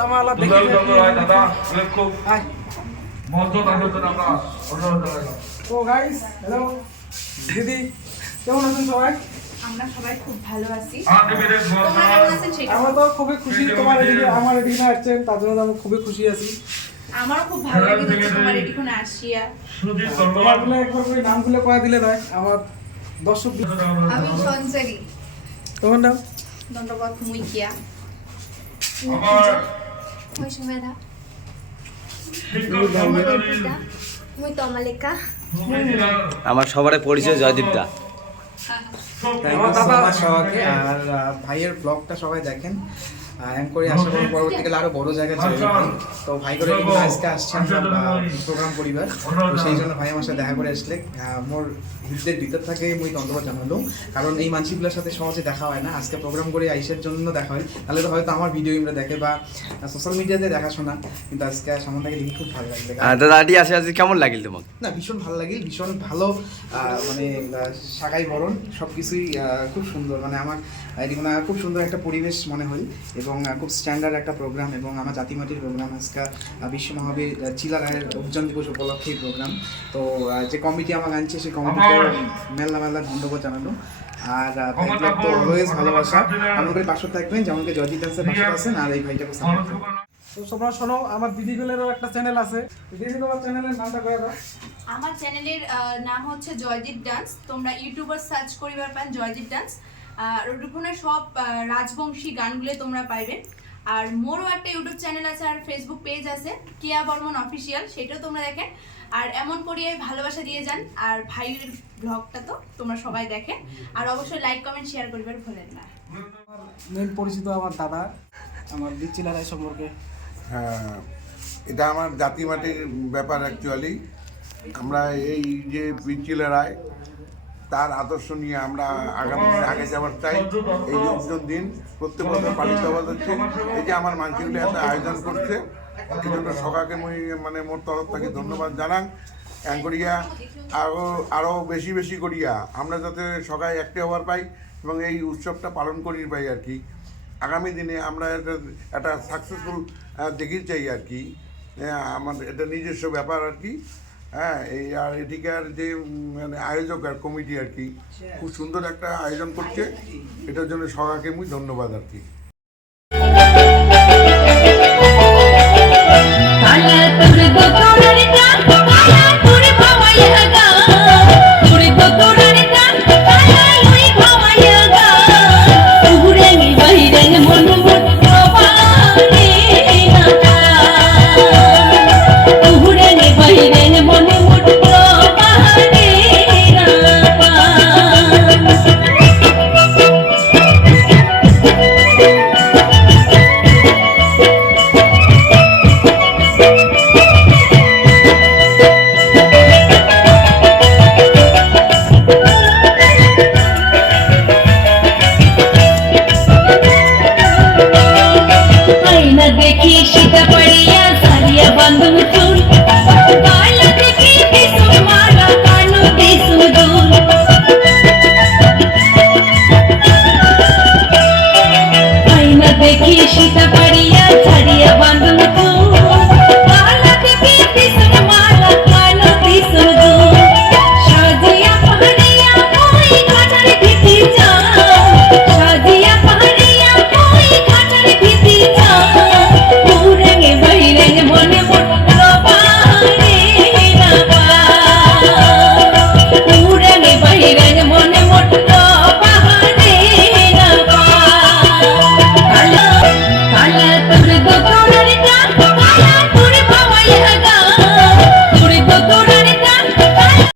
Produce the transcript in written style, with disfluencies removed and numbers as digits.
आम्हाला देखील तो गाइस हेलो दीदी কেমন আছেন সবাই? আমরা সবাই খুব ভালো আছি। আমরা তো খুবই খুশি তোমার এদিকে আমার এদিকে আসছেন, তার জন্য আমি খুবই খুশি আছি। আমারও খুব ভালো লাগে যে তোমার এদিকে আসিয়া। তোমার বলে একবার করে নামগুলো কয়া দিলে ভাই আমার দর্শক। আমি সঞ্চারী। তোমার নাম? দণ্ডবত মুইকিয়া। মই সুমেধা। মুই তমালিকা। আমার সবার পরিচয় জয়দীপ দা। আমার দাদা সবাইকে আর ভাইয়ের ব্লগটা সবাই দেখেন। আমি করি আশা করি পরবর্তীকালে আরো বড় জায়গায় যাবে ভাই। তো ভাই করে কিন্তু আজকে আসছি আমরা প্রোগ্রাম করিবার, তো সেই জন্য ভাই আমার সাথে দেখা করে আসলে মোর হৃদয়ের ভিতর থাকে মুই ধন্যবাদ জানালো, কারণ এই মানুষগুলোর সাথে সহজে দেখা হয় না। আজকে প্রোগ্রাম করে আইসার জন্য দেখা হয়, তাহলে তো হয়তো আমার ভিডিও আমরা দেখে বা সোশ্যাল মিডিয়াতে দেখাশোনা, কিন্তু আজকে সামনে থেকে দেখি খুব ভালো লাগবে। দাদা আটি আসে আজকে কেমন লাগিল তোমাকে? না ভীষণ ভালো লাগিল, ভীষণ ভালো মানে সাগাই বরণ সব কিছুই খুব সুন্দর, মানে আমার এরকম খুব সুন্দর একটা পরিবেশ মনে হয় এবং খুব স্ট্যান্ডার্ড একটা প্রোগ্রাম এবং আমার জাতিমাটির প্রোগ্রাম আজকে বিশ্ব মহাবীর চিলা রায়ের অভিযান দিবস উপলক্ষে প্রোগ্রাম। তো যে কমিটি আমাকে আনছে সেই কমিটিকে মেলা মেলা ধন্যবাদ জানালো। আর ভাইটা তো অলওয়েজ ভালোবাসা, আমার করে পাশে থাকবেন, যেমন কি জয়জিৎ ডান্সের পাশে আছেন আর এই ভাইটাকে সাপোর্ট করবেন। তো তোমরা শোনো, আমার দিদিগুলোরও একটা চ্যানেল আছে, দিদি তোমার চ্যানেলের নামটা করে দাও। আমার চ্যানেলের নাম হচ্ছে জয়দীপ ডান্স। তোমরা ইউটিউবার সার্চ করিবার পান জয়দীপ ডান্স, আর ওখানে সব রাজবংশী গানগুলো তোমরা পাইবে। আর মোরও একটা ইউটিউব চ্যানেল আছে আর ফেসবুক পেজ আছে কেয়া বর্মন অফিসিয়াল, সেটাও তোমরা দেখেন। আর এমন করিয়ে ভালোবাসা দিয়ে যান। আর ভাইয়ের ব্লগটা তো তোমরা সবাই দেখেন, আর অবশ্যই লাইক কমেন্ট শেয়ার করবার ভুলেন না। আমার মেন পরিচিত আমার দাদা, আমার বিচিলা রায় সম্পর্কে। হ্যাঁ, এটা আমার জাতিমাটির ব্যাপার অ্যাকচুয়ালি। আমরা এই যে বিচিলা রায় তার আদর্শ নিয়ে আমরা আগামী দিনে আগে যাওয়ার চাই। এই যে উজ্জ্বল দিন প্রত্যেক বছর পালিত হওয়া যাচ্ছে, এই যে আমার মানুষগুলি একটা আয়োজন করছে, এই জন্য সবাইকে মানে মোর তরফ থেকে ধন্যবাদ জানান। করিয়া আরও বেশি বেশি করিয়া আমরা যাতে সবাই একটি হওয়ার পাই এবং এই উৎসবটা পালন করি পাই আর কি। আগামী দিনে আমরা একটা সাকসেসফুল দেখি চাই আর কি। আমাদের এটা নিজস্ব ব্যাপার আর কি। হ্যাঁ, এই আর এটিকার যে মানে আয়োজক আর কমিটি আর কি খুব সুন্দর একটা আয়োজন করছে, এটার জন্য সবাইকে মুই ধন্যবাদ আর কি। देखी सीता पड़िया सारिया बंधु चूल